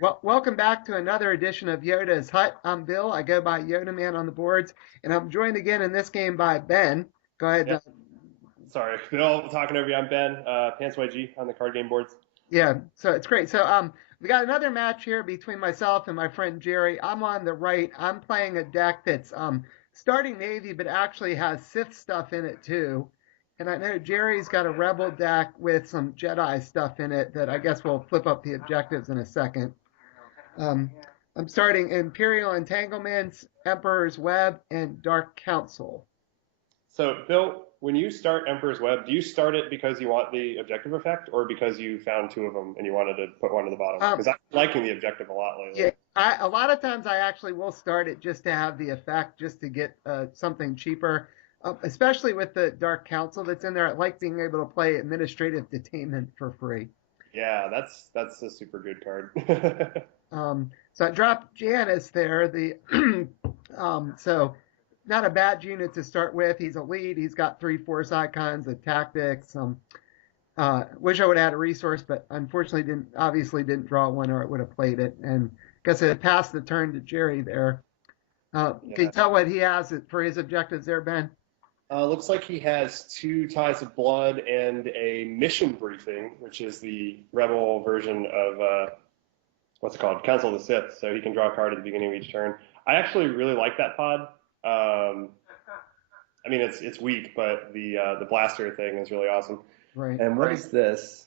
Well, welcome back to another edition of Yoda's Hut. I'm Bill. I go by Yoda Man on the boards, and I'm joined again in this game by Ben. Go ahead. Yep. Sorry, Bill, talking over you. I'm Ben, pantsyg on the card game boards. Yeah, so it's great. We got another match here between myself and my friend Jerry. I'm on the right. I'm playing a deck that's starting Navy, but actually has Sith stuff in it too. And I know Jerry's got a Rebel deck with some Jedi stuff in it that I guess we'll flip up the objectives in a second. Um, I'm starting Imperial Entanglements, Emperor's Web, and Dark Council. So, Bill, when you start Emperor's Web, do you start it because you want the objective effect, or because you found two of them and you wanted to put one to the bottom? Um, Because I'm liking the objective a lot yeah, lately. a lot of times I actually will start it just to have the effect, just to get something cheaper. Especially with the Dark Council that's in there, I like being able to play Administrative Detainment for free. Yeah, that's a super good card. So I dropped Janice there. So not a bad unit to start with. He's a lead. He's got 3 force icons, a tactics. Wish I would have had a resource, but unfortunately didn't draw one, or it would have played it. And I guess it passed the turn to Jerry there. Can you Yeah. tell what he has for his objectives there, Ben? Looks like he has two Ties of Blood and a mission briefing, which is the rebel version of what's it called? Council of the Sith. So he can draw a card at the beginning of each turn. I actually really like that pod. I mean, it's weak, but the blaster thing is really awesome. Right. And what is this?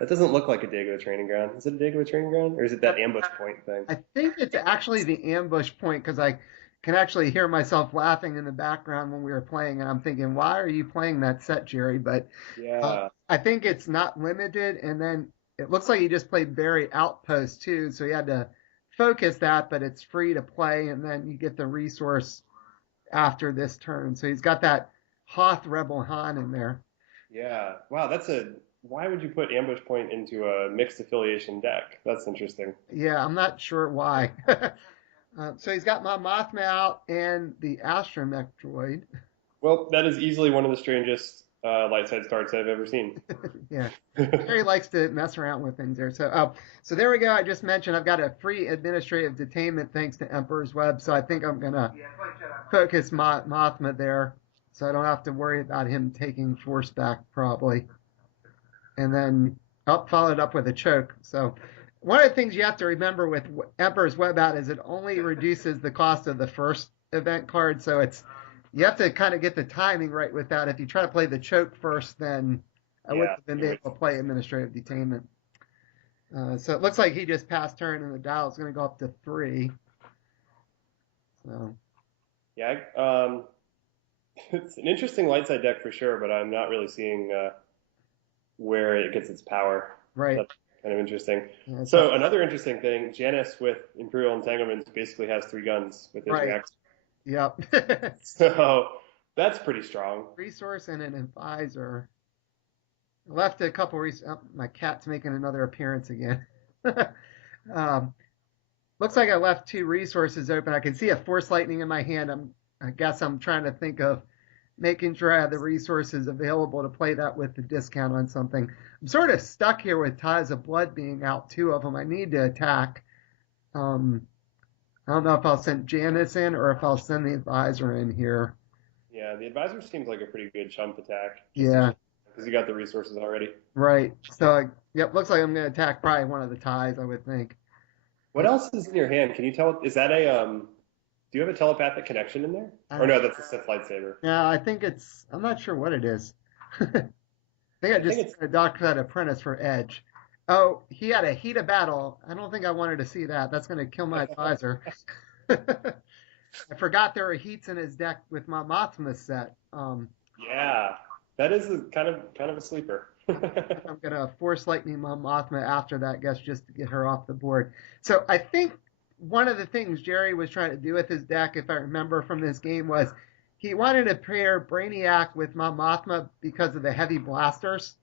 That doesn't look like a Dago training ground. Is it a Dago training ground, or is it that ambush point thing? I think it's actually the ambush point because I can actually hear myself laughing in the background when we were playing, and I'm thinking, why are you playing that set, Jerry? But Yeah, I think it's not limited, and then it looks like he just played Barry Outpost too, so he had to focus that, but it's free to play, and then you get the resource after this turn. So he's got that Hoth Rebel Han in there. yeah. Wow, that's a. Why would you put ambush point into a mixed affiliation deck? That's interesting. Yeah, I'm not sure why. So he's got my Mothma out and the Astromech droid. Well, that is easily one of the strangest light side starts I've ever seen. Yeah, Jerry likes to mess around with things there. So there we go. I just mentioned I've got a free administrative detainment thanks to Emperor's Web. So I think I'm gonna focus Mothma there, so I don't have to worry about him taking force back probably. And then followed up with a choke. So one of the things you have to remember with Emperor's Web out is it only reduces the cost of the first event card. So you have to kind of get the timing right with that. If you try to play the choke first, then I wouldn't Yeah, have been you're able to play administrative detainment. So it looks like he just passed turn, and the dial is going to go up to 3. So yeah. It's an interesting light side deck for sure, but I'm not really seeing where it gets its power. right, That's kind of interesting. yeah, So another interesting thing, Janice with Imperial Entanglements basically has 3 guns with his right, reaction. yep. So that's pretty strong. Resource and an advisor. Left a couple. My cat's making another appearance again. um, Looks like I left 2 resources open. I can see a force lightning in my hand. I guess I'm trying to think of making sure I have the resources available to play that with the discount on something. I'm sort of stuck here with Ties of Blood being out, 2 of them. I need to attack. Um, I don't know if I'll send Janice in or if I'll send the advisor in here. Yeah, the advisor seems like a pretty good chump attack, just Yeah, because you got the resources already. right. So, yep, looks like I'm going to attack probably one of the ties, I would think. What else is in your hand? Can you tell? Is that a Do you have a telepathic connection in there? I, Or no, that's a Sith lightsaber. yeah, I think I'm not sure what it is. I think I I think just it's docked that apprentice for Edge. Oh, he had a heat of battle. I don't think I wanted to see that. That's going to kill my advisor. I forgot there were heats in his deck with my Mothma set. yeah, that is kind of a sleeper. I'm going to force lightning my Mothma after that, I guess, just to get her off the board. So I think one of the things Jerry was trying to do with his deck, if I remember from this game, was he wanted to pair Brainiac with my Mothma because of the heavy blasters.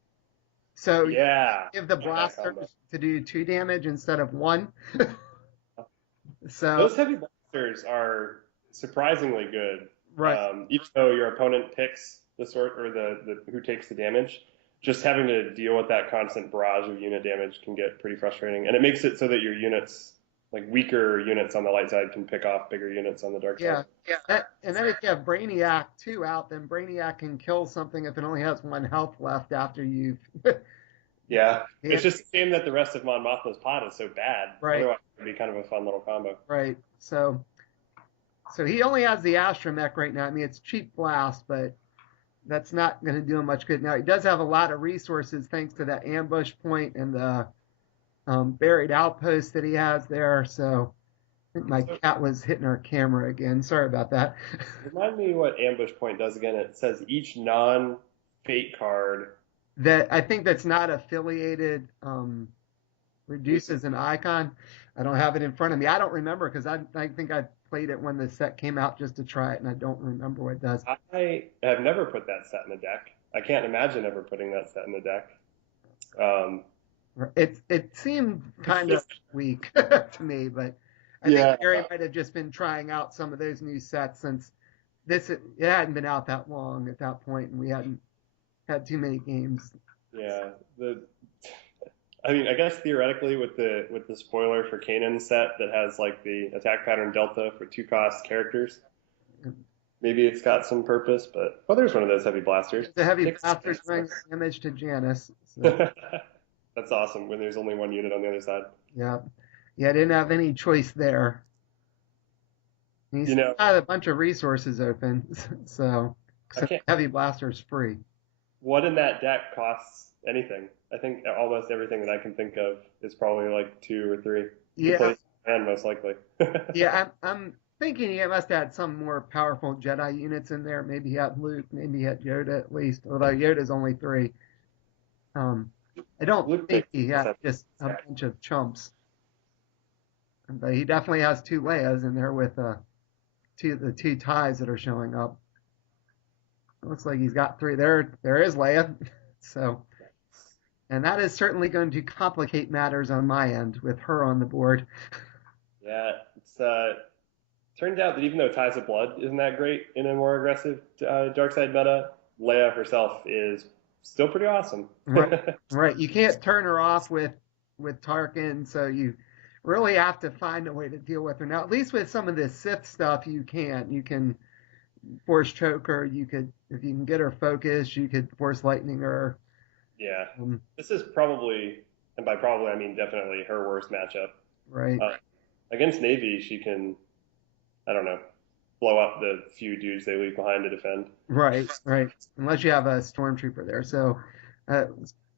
So Yeah, give the I like that blasters combo. to do 2 damage instead of 1. So Those heavy blasters are surprisingly good. right, Even though your opponent picks the sort or the who takes the damage, just having to deal with that constant barrage of unit damage can get pretty frustrating. And it makes it so that your units, like weaker units on the light side, can pick off bigger units on the dark side. And then if you have Brainiac 2 out, then Brainiac can kill something if it only has 1 health left after you've. Yeah. It's just a shame that the rest of Mon Mothma's pod is so bad. Right. Otherwise, it would be kind of a fun little combo. Right. So he only has the astromech right now. I mean, it's cheap blast, but that's not going to do him much good. Now, he does have a lot of resources thanks to that ambush point and the buried outpost that he has there. So I think my cat was hitting our camera again. Sorry about that. Remind me what ambush point does again. It says each non-fate card. That I think that's not affiliated reduces an icon. I don't have it in front of me. I don't remember because I think I played it when the set came out just to try it, and I don't remember what it does. I have never put that set in the deck. I can't imagine ever putting that set in the deck. It seemed kind of weak to me, but I think Gary might have just been trying out some of those new sets since it hadn't been out that long at that point, and we hadn't had too many games. Yeah, I mean, I guess theoretically with the spoiler for Kanan's set that has like the attack pattern delta for 2-cost characters, maybe it's got some purpose. But there's one of those heavy blasters. The heavy blasters doing damage to Janice. So. That's awesome when there's only 1 unit on the other side. Yeah, I didn't have any choice there. He's got a bunch of resources open, so heavy blaster's free. What in that deck costs anything? I think almost everything that I can think of is probably like 2 or 3. And most likely. Yeah, I'm thinking he must have had some more powerful Jedi units in there. Maybe he had Luke, maybe he had Yoda at least, although Yoda's only 3. I don't think he had just a bunch of chumps. But he definitely has 2 Leias in there with the 2 ties that are showing up. It looks like he's got 3 there. There is Leia. So, and that is certainly going to complicate matters on my end with her on the board. Yeah, it's turns out that even though Ties of Blood isn't that great in a more aggressive dark side meta, Leia herself is still pretty awesome. Right. You can't turn her off with Tarkin, so you really have to find a way to deal with her. Now, at least with some of the Sith stuff, you can. You can force choke her. You could, if you can get her focused, you could force lightning her. Yeah. This is probably, and by probably I mean definitely, her worst matchup. Right. Against Navy, she can, I don't know, blow up the few dudes they leave behind to defend. Right. Unless you have a stormtrooper there. So,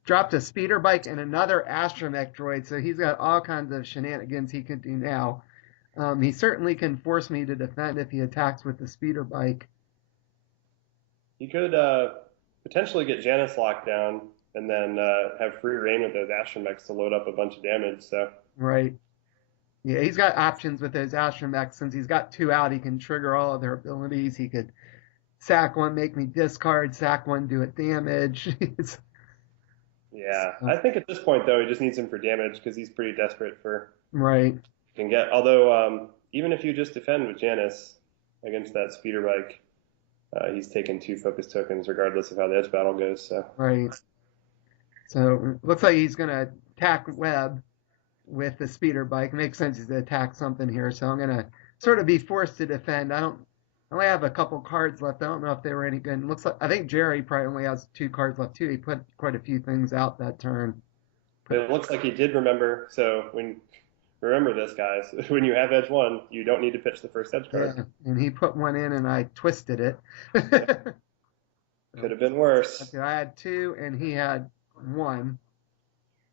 dropped a speeder bike and another astromech droid. So he's got all kinds of shenanigans he can do now. He certainly can force me to defend if he attacks with the speeder bike. He could potentially get Janice locked down and then have free reign with those astromechs to load up a bunch of damage. So. Right. Yeah, he's got options with those astromechs. Since he's got 2 out, he can trigger all of their abilities. He could sack one, make me discard, sack one, do it damage. Yeah, I think at this point, though, he just needs him for damage because he's pretty desperate for right. Can get. Although, even if you just defend with Janice against that speeder bike, he's taking 2 focus tokens regardless of how the edge battle goes. So. Right. So looks like he's going to attack Webb with the speeder bike. Makes sense he's going to attack something here. So I'm going to sort of be forced to defend. I only have a couple cards left. I don't know if they were any good. It looks like I think Jerry probably only has 2 cards left too. He put quite a few things out that turn. It looks like he did remember. So remember this, guys. When you have edge 1, you don't need to pitch the first edge card. Yeah, and he put one in, and I twisted it. Could have been worse. Okay, I had 2, and he had 1.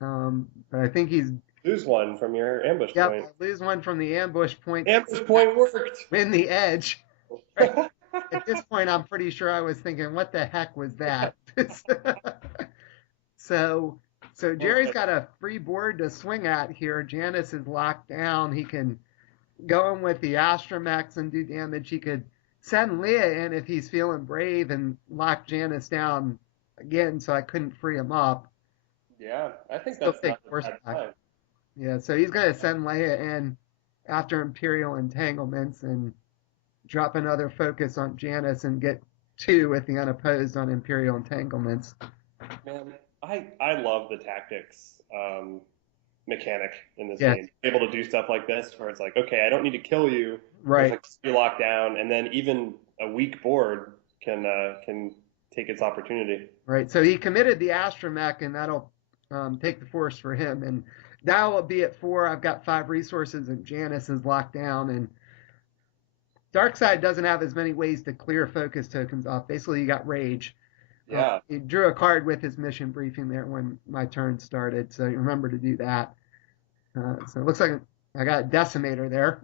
But I think he's lose 1 from your ambush point. Yep, lose 1 from the ambush point. Ambush point worked. Win the edge. Right. At this point, I'm pretty sure I was thinking, what the heck was that? So Jerry's got a free board to swing at here. Janice is locked down. He can go in with the astromechs and do damage. He could send Leia in if he's feeling brave and lock Janice down again, so I couldn't free him up. Yeah, I think that's not a bad time. Yeah, so he's going to send Leia in after Imperial Entanglements and drop another focus on Janice and get 2 with the unopposed on Imperial Entanglements. Man, I love the tactics mechanic in this Yeah, game. Able to do stuff like this where it's like, okay, I don't need to kill you. Just right, like you're locked down, and then even a weak board can take its opportunity. right. So he committed the astromech, and that'll take the force for him. And now will be at 4. I've got 5 resources, and Janice is locked down. And Darkseid doesn't have as many ways to clear focus tokens off. Basically, you got Rage. Yeah. He drew a card with his mission briefing there when my turn started, so you remember to do that. So it looks like I got a Decimator there.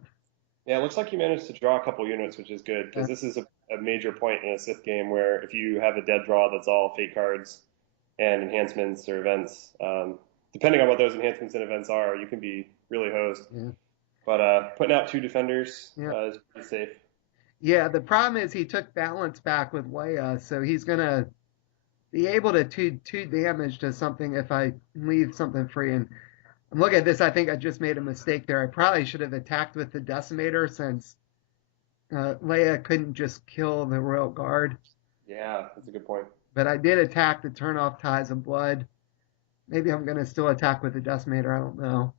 Yeah, it looks like you managed to draw a couple units, which is good Uh, because this is a major point in a Sith game where if you have a dead draw that's all fate cards and enhancements or events, depending on what those enhancements and events are, you can be really hosed. yeah. But putting out 2 defenders Yeah. is pretty safe. Yeah, the problem is he took balance back with Leia, so he's gonna be able to two damage to something if I leave something free. And I'm looking at this, I think I just made a mistake there. I probably should have attacked with the Decimator since Leia couldn't just kill the Royal Guard. Yeah, that's a good point. But I did attack to turn off Ties of Blood. Maybe I'm gonna still attack with the Decimator. I don't know.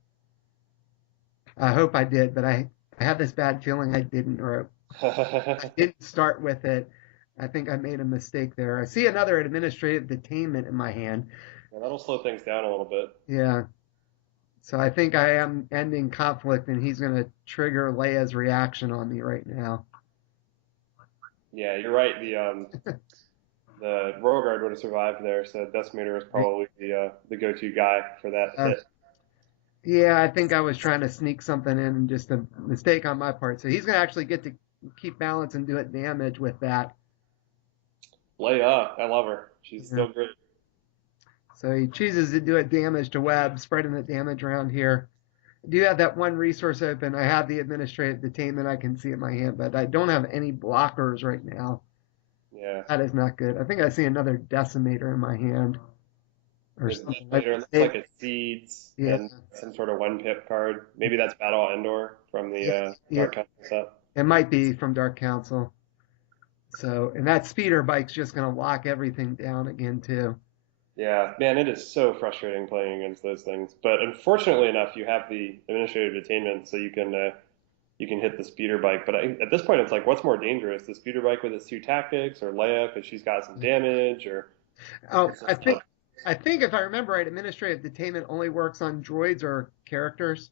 I hope I did, but I have this bad feeling I didn't, or I didn't start with it. I think I made a mistake there. I see another administrative detainment in my hand. Yeah, that'll slow things down a little bit. Yeah. So I think I am ending conflict, and he's going to trigger Leia's reaction on me right now. Yeah, you're right. The Royal Guard would have survived there, so Decimator is probably the go-to guy for that hit. Yeah, I think I was trying to sneak something in, and just a mistake on my part. So he's going to actually get to keep balance and do it damage with that. Leia, I love her. She's still great. So he chooses to do it damage to Webb, spreading the damage around here. I do have that one resource open. I have the administrative detainment I can see in my hand, but I don't have any blockers right now. Yeah. That is not good. I think I see another Decimator in my hand. Or something. Later, it looks like it Seeds Yeah. and some sort of 1-pip card. Maybe that's Battle Endor from the Dark Council set. It might be from Dark Council. So, and that speeder bike's just going to lock everything down again, too. Yeah, man, it is so frustrating playing against those things. But unfortunately enough, you have the administrative detainment, so you can hit the speeder bike. But at this point, it's like, what's more dangerous, the speeder bike with its 2 tactics, or Leia because she's got some damage, or? Oh, I think if I remember right, administrative detainment only works on droids or characters.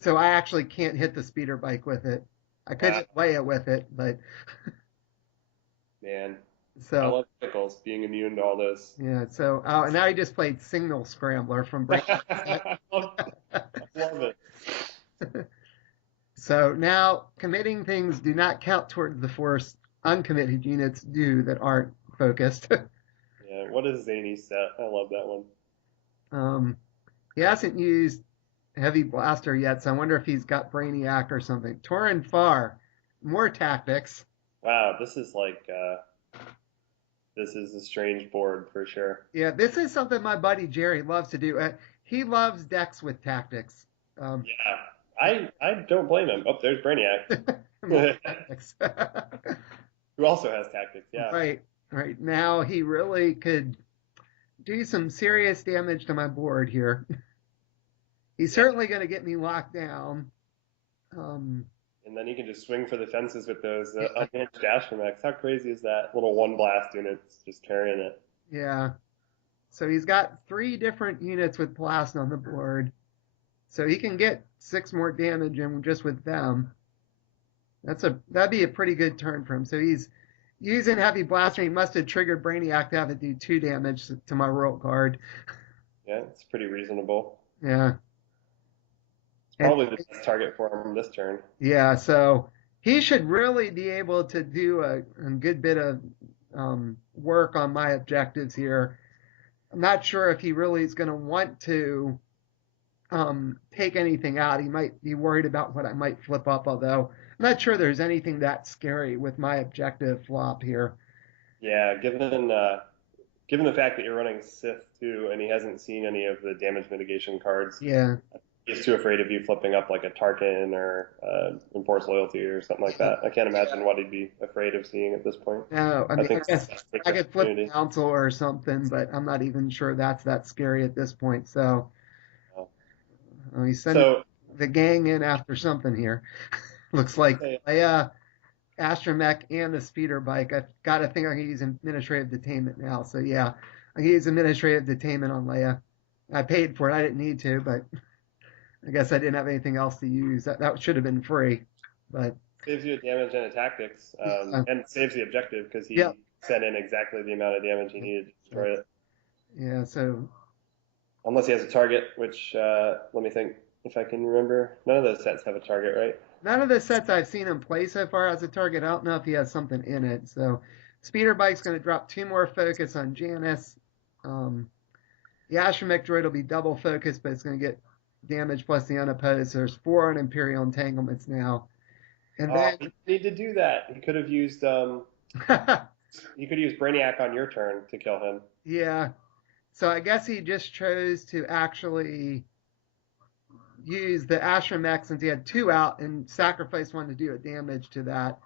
So I actually can't hit the speeder bike with it. I could hit Leia with it, but Man, I so love Pickles being immune to all this. yeah. So and now he just played Signal Scrambler from Break. I love it. So now committing things do not count towards the force. Uncommitted units do that aren't focused. Yeah, what is Zany set? I love that one. He hasn't used Heavy Blaster yet, so I wonder if he's got Brainiac or something. Torin Farr, more tactics. Wow, this is a strange board for sure. Yeah, this is something my buddy Jerry loves to do. He loves decks with tactics. Yeah, I don't blame him. Oh, there's Brainiac. Tactics. Who also has tactics, yeah. Right. Now he really could do some serious damage to my board here. He's certainly going to get me locked down. And then he can just swing for the fences with those unhinged astromechs. How crazy is that? Little 1 blast units just carrying it. Yeah. So he's got 3 different units with blast on the board. So he can get 6 more damage in just with them. That'd be a pretty good turn for him. So he's using Heavy Blaster. He must have triggered Brainiac to have it do 2 damage to my Royal Guard. Yeah, it's pretty reasonable. Yeah. It's probably the best target for him this turn. Yeah, so he should really be able to do a good bit of work on my objectives here. I'm not sure if he really is going to want to take anything out. He might be worried about what I might flip up, although I'm not sure there's anything that scary with my objective flop here. Yeah, given the fact that you're running Sith too, and he hasn't seen any of the damage mitigation cards. Yeah. he's too afraid of you flipping up like a Tarkin or Enforced Loyalty or something like that. I can't imagine what he'd be afraid of seeing at this point. No, I I mean, I think guess take I the could flip opportunity. council or something, but I'm not even sure that's that scary at this point. So he's sending So, the gang in after something here. Looks like okay, Leia, Astromech, and the speeder bike. I've got to think I can use administrative detainment now. So yeah, I can use administrative detainment on Leia. I paid for it. I didn't need to, but I guess I didn't have anything else to use. That should have been free, but saves you a damage and a tactics, yeah, and saves the objective because yeah, he sent in exactly the amount of damage he needed to destroy it. yeah. So Unless he has a target, which let me think if I can remember. None of those sets have a target, right? none of the sets I've seen him play so far has a target. I don't know if he has something in it. So speeder bike's going to drop 2 more focus on Janice. Um, the Astromech droid will be double focused, but it's going to get damage plus the unopposed. So there's 4 on Imperial entanglements now. And Oh, then, he didn't need to do that. He could have used Brainiac on your turn to kill him. yeah. So I guess he just chose to actually use the Astromech since he had 2 out and sacrifice one to do a damage to that.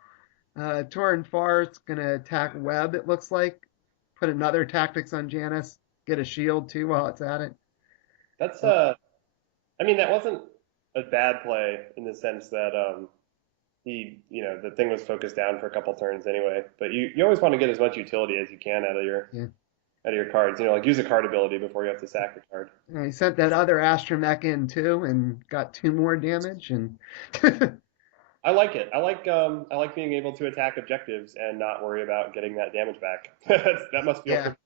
Torin Far's going to attack Webb, it looks like. Put another tactics on Janice. Get a shield too while it's at it. That's I mean that wasn't a bad play in the sense that the thing was focused down for a couple turns anyway. But you always want to get as much utility as you can Yeah. out of your cards. Like use a card ability before you have to sack a card. He sent that other Astromech in too and got 2 more damage. And I like it. I like being able to attack objectives and not worry about getting that damage back. That must feel yeah, pretty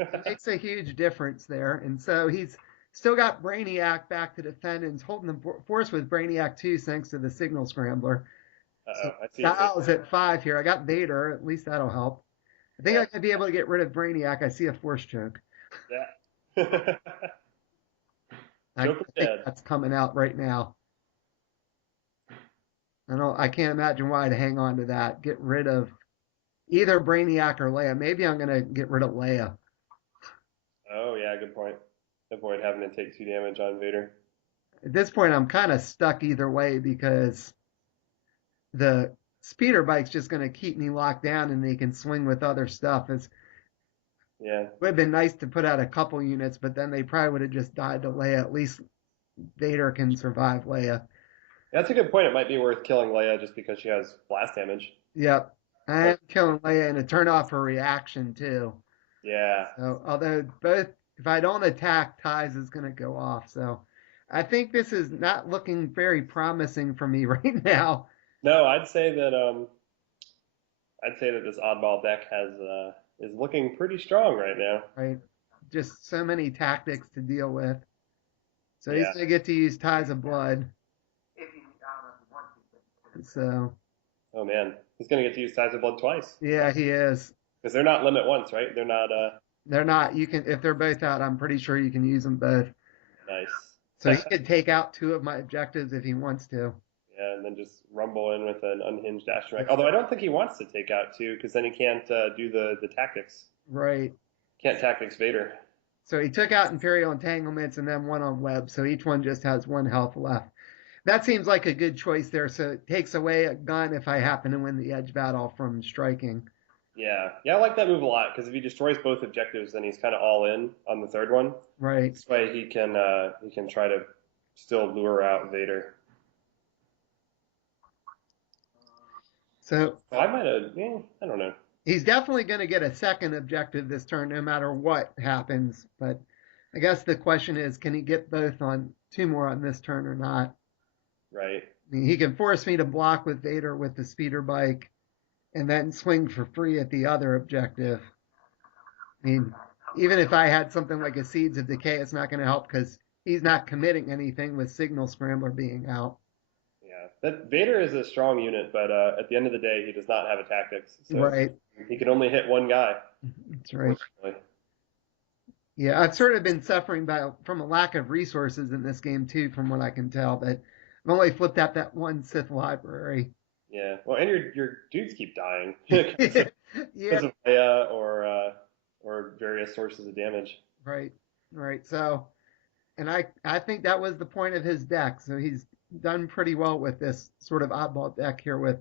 it nice. makes a huge difference there. And so he's still got Brainiac back to defend and he's holding the force with Brainiac too, thanks to the signal scrambler. So Uh-oh, I see it. Dial's at 5 here. I got Vader. At least that'll help. I think Yeah, I could be able to get rid of Brainiac. I see a force choke. yeah. I Joker's think dead. that's coming out right now. I can't imagine why to hang on to that. Get rid of either Brainiac or Leia. Maybe I'm gonna get rid of Leia. Oh yeah, good point. Avoid having to take 2 damage on Vader. At this point, I'm kind of stuck either way because the speeder bike's just gonna keep me locked down, and they can swing with other stuff. It Yeah, would have been nice to put out a couple units, but then they probably would have just died to Leia. At least Vader can survive Leia. that's a good point. It might be worth killing Leia just because she has blast damage. Yep. But I'm killing Leia and to turn off her reaction too. yeah, So although both, if I don't attack, Ties is going to go off. So I think this is not looking very promising for me right now. no, I'd say that this oddball deck has is looking pretty strong right now. Right, just so many tactics to deal with. So he's Yeah. going to get to use Ties of Blood. So Oh man, he's gonna get to use Ties of Blood twice yeah, he is. because they're not limit once, right? They're not They're not. You can if they're both out. I'm pretty sure you can use them both. So nice. he could take out 2 of my objectives if he wants to. Yeah, and then just rumble in with an unhinged astromech. Although I don't think he wants to take out 2 because then he can't do the tactics. Right. Can't tactics Vader. So he took out Imperial entanglements and then 1 on Web. So each one just has 1 health left. That seems like a good choice there. So it takes away a gun if I happen to win the edge battle from striking. Yeah, yeah, I like that move a lot because if he destroys both objectives, then he's kind of all in on the third one. Right. This way he can try to still lure out Vader. So I might have, yeah, I don't know. he's definitely going to get a second objective this turn, no matter what happens. But I guess the question is, can he get both on 2 more on this turn or not? Right. I mean, he can force me to block with Vader with the speeder bike and then swing for free at the other objective. I mean, even if I had something like a Seeds of Decay, it's not going to help because he's not committing anything with Signal Scrambler being out. Yeah, that Vader is a strong unit, but at the end of the day, he does not have a tactics, so Right. he can only hit one guy. That's right. Yeah, I've sort of been suffering from a lack of resources in this game too, from what I can tell. But I've only flipped out that 1 Sith library. Yeah, well, and your dudes keep dying Yeah, because of Leia or various sources of damage. right, right. So, And I think that was the point of his deck. So he's done pretty well with this sort of oddball deck here with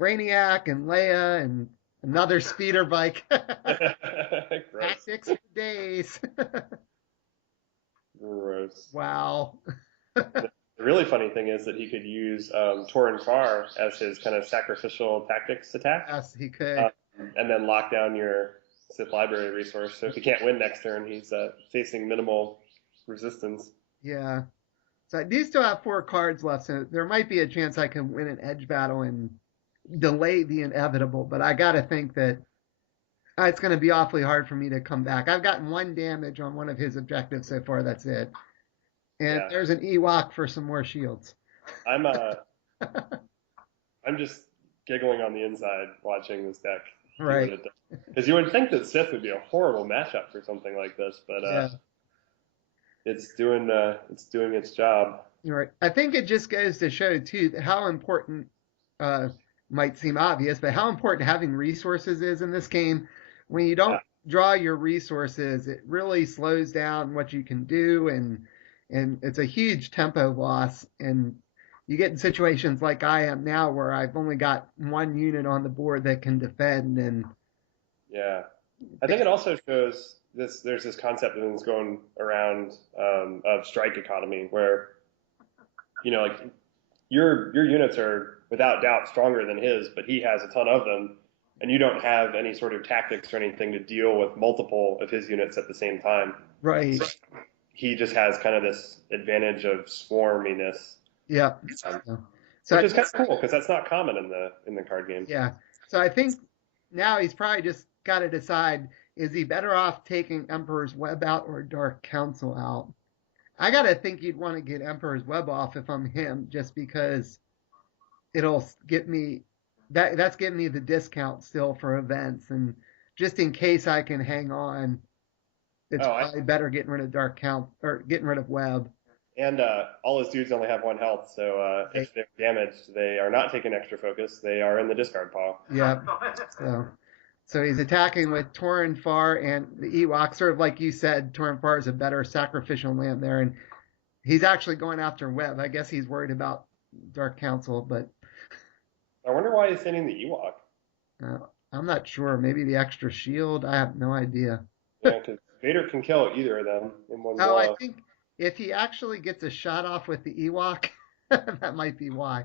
Brainiac and Leia and another speeder bike. Gross. Tactics for days. Gross. Wow. The really funny thing is that he could use Torin Farr as his kind of sacrificial tactics attack, Yes, he could. and then lock down your Sith library resource. So if he can't win next turn, he's facing minimal resistance. Yeah. So I do still have 4 cards left, so there might be a chance I can win an edge battle and delay the inevitable, but I got to think that it's going to be awfully hard for me to come back. I've gotten 1 damage on one of his objectives so far, that's it. And Yeah. there's an Ewok for some more shields. I'm I'm just giggling on the inside watching this deck. Right. Because you would think that Sith would be a horrible matchup for something like this, but Yeah. it's doing its job. Right. I think it just goes to show too how important might seem obvious, but how important having resources is in this game. When you don't draw your resources, it really slows down what you can do, and it's a huge tempo loss. And you get in situations like I am now, where I've only got 1 unit on the board that can defend. And yeah, I think it also shows this. There's this concept that's going around of strike economy, where like your units are without doubt stronger than his, but he has a ton of them, and you don't have any sort of tactics or anything to deal with multiple of his units at the same time. Right. He just has kind of this advantage of swarminess. Yeah. Which is kind of cool because that's not common in the card game. Yeah. So I think now he's probably just got to decide, is he better off taking Emperor's Web out or Dark Council out? I got to think you'd want to get Emperor's Web off if I'm him, just because it'll get me that's giving me the discount still for events, and just in case I can hang on, it's probably better getting rid of Dark Count or getting rid of Web. And all his dudes only have 1 health, so if they're damaged, they are not taking extra focus. They are in the discard pile. Yeah. So he's attacking with Torin Farr and the Ewok, sort of like you said. Torin Farr is a better sacrificial lamb there, and he's actually going after Web. I guess he's worried about Dark Council, but I wonder why he's sending the Ewok. I'm not sure. Maybe the extra shield. I have no idea. Yeah, because Vader can kill either of them in one blow. I think if he actually gets a shot off with the Ewok, that might be why.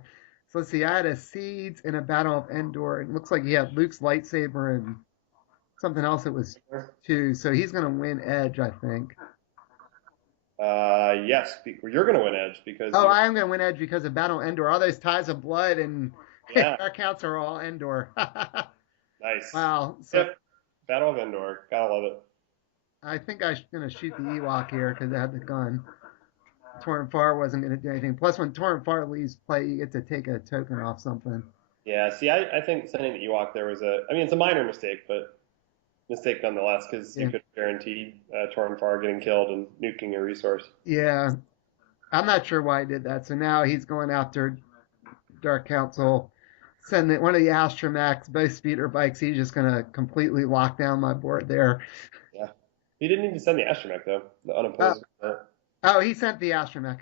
So let's see. I had a Seeds in a Battle of Endor. It looks like he had Luke's lightsaber and something else that was 2. So he's going to win Edge, I think. Yes, you're going to win Edge because. Oh, I am going to win Edge because of Battle of Endor. All those ties of blood and Dark Counts are all Endor. Nice. Wow. So, yep. Battle of Endor. Gotta love it. I think I'm going to shoot the Ewok here because I had the gun. Torin Farr wasn't going to do anything. Plus, when Torin Farr leaves play, you get to take a token off something. Yeah, see, I think sending the Ewok there was it's a minor mistake, but mistake nonetheless, because you could guarantee Torin Farr getting killed and nuking a resource. Yeah. I'm not sure why he did that. So now he's going after Dark Council. Send one of the Astromechs, both speeder bikes. He's just going to completely lock down my board there. Yeah. He didn't need to send the Astromech, though. The unopposed. Oh, he sent the Astromech.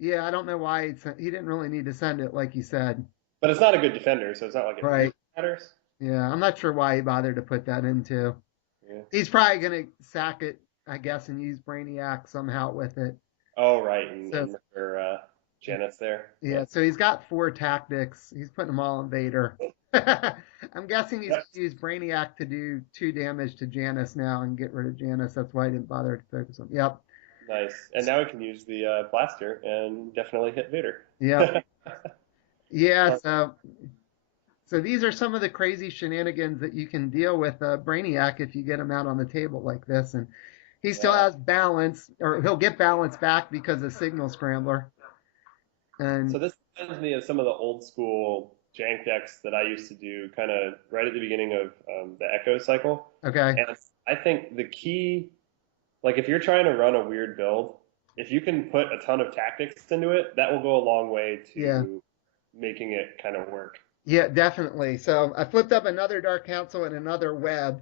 Yeah, I don't know why he didn't really need to send it, like you said. But it's not a good defender, so it's not like it right. matters. Yeah, I'm not sure why he bothered to put that in, too. Yeah. He's probably going to sack it, I guess, and use Brainiac somehow with it. Oh, right, and murder Janus there. Yeah, so he's got 4 tactics. He's putting them all on Vader. I'm guessing he's going to use Brainiac to do 2 damage to Janus now and get rid of Janus. That's why he didn't bother to focus on. Yep. Nice. And now he can use the blaster and definitely hit Vader. Yeah. Yeah, so these are some of the crazy shenanigans that you can deal with Brainiac if you get him out on the table like this. And he still has balance, or he'll get balance back because of Signal Scrambler. And so this reminds me of some of the old school jank decks that I used to do kind of right at the beginning of the Echo cycle. Okay. And I think the key, like if you're trying to run a weird build, if you can put a ton of tactics into it, that will go a long way to making it kind of work. Yeah, definitely. So I flipped up another Dark Council and another Web.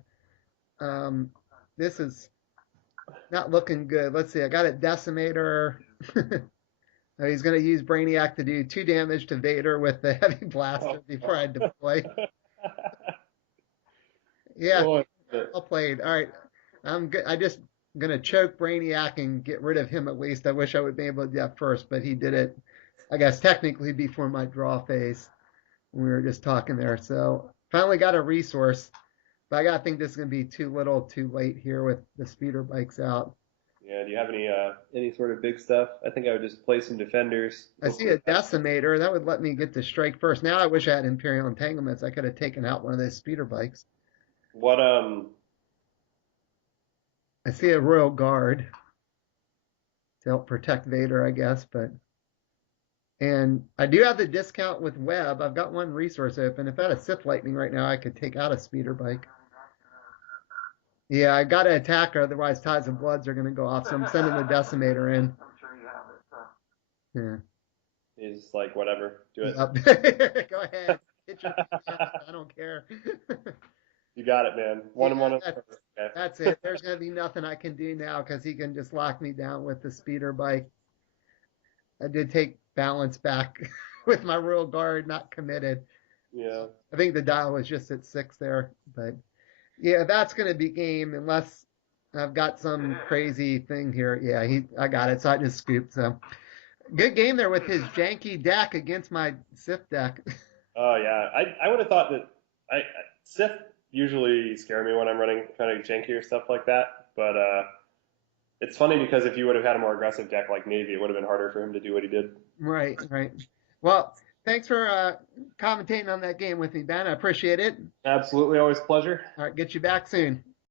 This is Not looking good. Let's see. I got a Decimator. Oh, he's going to use Brainiac to do 2 damage to Vader with the heavy blaster before I deploy. Yeah, Oh, well played. All right, I'm good. I just gonna choke Brainiac and get rid of him at least. I wish I would be able to do that first, but he did it. I guess technically before my draw phase. We were just talking there. So finally got a resource, but I gotta think this is gonna be too little, too late here with the speeder bikes out. yeah. Do you have any sort of big stuff? I think I would just play some defenders. I Hope see for a the best. Decimator. That would let me get to strike first. Now I wish I had Imperial Entanglements. I could have taken out one of those speeder bikes. What I see a Royal Guard to help protect Vader, I guess, but and I do have the discount with Web. I've got one resource open. If I had a Sith Lightning right now, I could take out a speeder bike. Yeah, I got to attack her, otherwise Tides of Bloods are going to go off. So I'm sending the Decimator in. Yeah. is like whatever. Do it. Yep. Go ahead. Hit your defense. I don't care. You got it, man. One and Yeah, one. Okay. that's it. There's going to be nothing I can do now because he can just lock me down with the speeder bike. I did take balance back with my Royal Guard, not committed. Yeah. I think the dial was just at 6 there, but yeah, that's going to be game unless I've got some crazy thing here. Yeah, I got it. So I just scooped. So good game there with his janky deck against my Sith deck. Oh yeah. I would have thought that Sith usually scare me when I'm running kind of jankier stuff like that. But it's funny because if you would have had a more aggressive deck like Navy, it would have been harder for him to do what he did. Right, right. Well, thanks for commentating on that game with me, Ben. I appreciate it. Absolutely, always a pleasure. All right, get you back soon.